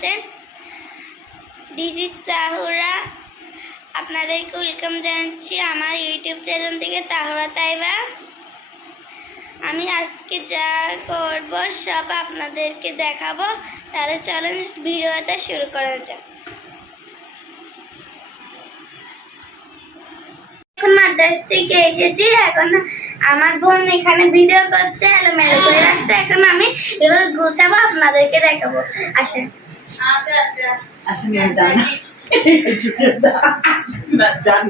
আছেন? This is Tahura আপনাদেরকে welcome জানাচ্ছি আমার ইউটিউব চ্যানেল থেকে তাহুরা তাইবা আমি আজকে যা করব, সব আপনাদেরকে দেখাবো। তাহলে চলুন ভিডিওটা শুরু করা যাক। এখন মাদ্রাস থেকে এসেছি। এখন আমার বোন এখানে ভিডিও করছে, এলোমেলো করে রাখছে এখন আমি এগুলো গুছাবো, আপনাদেরকে দেখাবো। আসেন। আচ্ছা আচ্ছা। আসলে জান। না জান।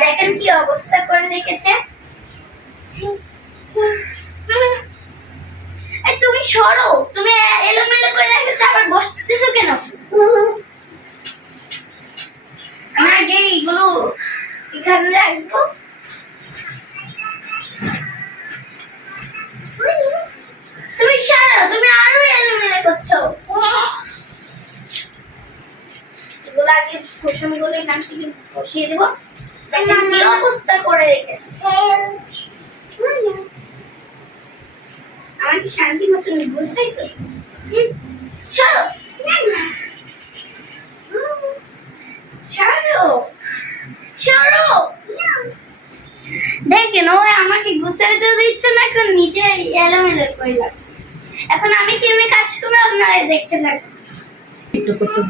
দেখেন কি অবস্থা করে রেখেছে। তুমি সরো। তুমি এলোমেলো করে রেখেছো আবার বসতেছো কেন? আমি আগে এইগুলো এখানে রাখব? এগুলো আগে এখান থেকে বসিয়ে দেবো। দেখেন কি অবস্থা করে রেখেছে? আমার কি শান্তি মতন গুছাই তো? ছাড়ো। ছাড়ো। ছাড়ো। দেখেন ও আমাকে গুছাইতে দিচ্ছে না এখন নিচে এলোমেলো করে লাগছে। এখন আমি কেমনে কাজ করব আপনারা দেখতে থাকুন। একটু করতে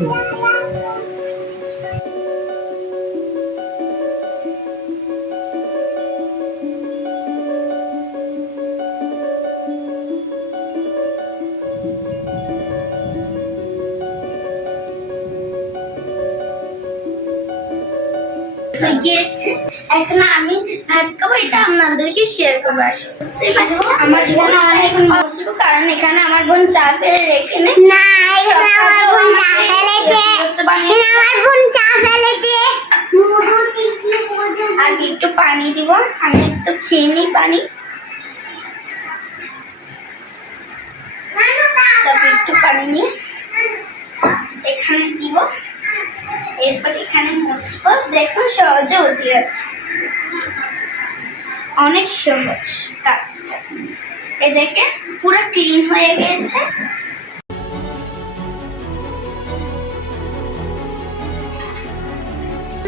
হয়ে গিয়েছে। এখন আমি ভাত খাব এটা আপনাদেরকে শেয়ার করব আসি আমার এখানে অনেক বসবো কারণ এখানে আমার বোন চা ফেলে রেখে নেই না আমার বোন চা ফেলেছে। আমার বোন চা ফেলেছে। মুদু টিসি মুদু আগে একটু পানি দিব আমি একটু খেয়ে নিই পানি। তারপর একটু পানি নিয়ে এখানে দিব। এরপর এখানে মুছবো। দেখুন, সহজে উঠে যাচ্ছে। অনেক সহজ কাজটা। এ দেখে পুরো ক্লিন হয়ে গেছে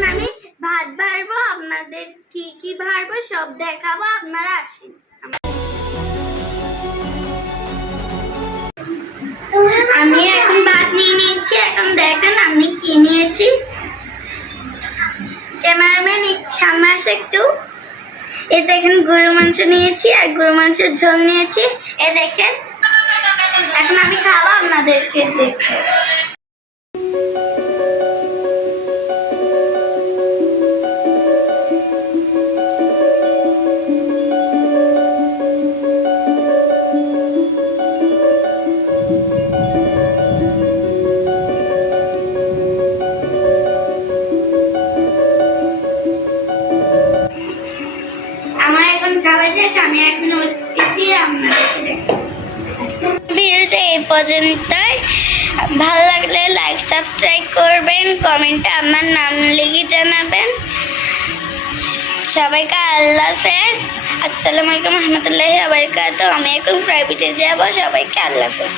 আমি ভাত ভাড়বো আপনাদের কি কি ভাড়বো সব দেখাবো, আপনারা আসেন। কি নিয়েছি ক্যামেরাম্যান সামনে আসে একটু। এ দেখেন গরু মাংস নিয়েছি আর গরু মাংসের ঝোল নিয়েছি। এ দেখেন, এখন আমি খাব আপনাদেরকে দেখে। খাওয়া শেষ, আমি এখন উঠতেছি। ভিডিওটা এই পর্যন্তই। ভালো লাগলে লাইক সাবস্ক্রাইব করবেন কমেন্টে আপনার নাম লিখে জানাবেন। সবাইকে আল্লাহ হাফেজ। আসসালামু আলাইকুম রহমতুল্লাহি আবরকাত আমি এখন প্রাইভেটে যাব, সবাইকে আল্লাহ হাফেজ।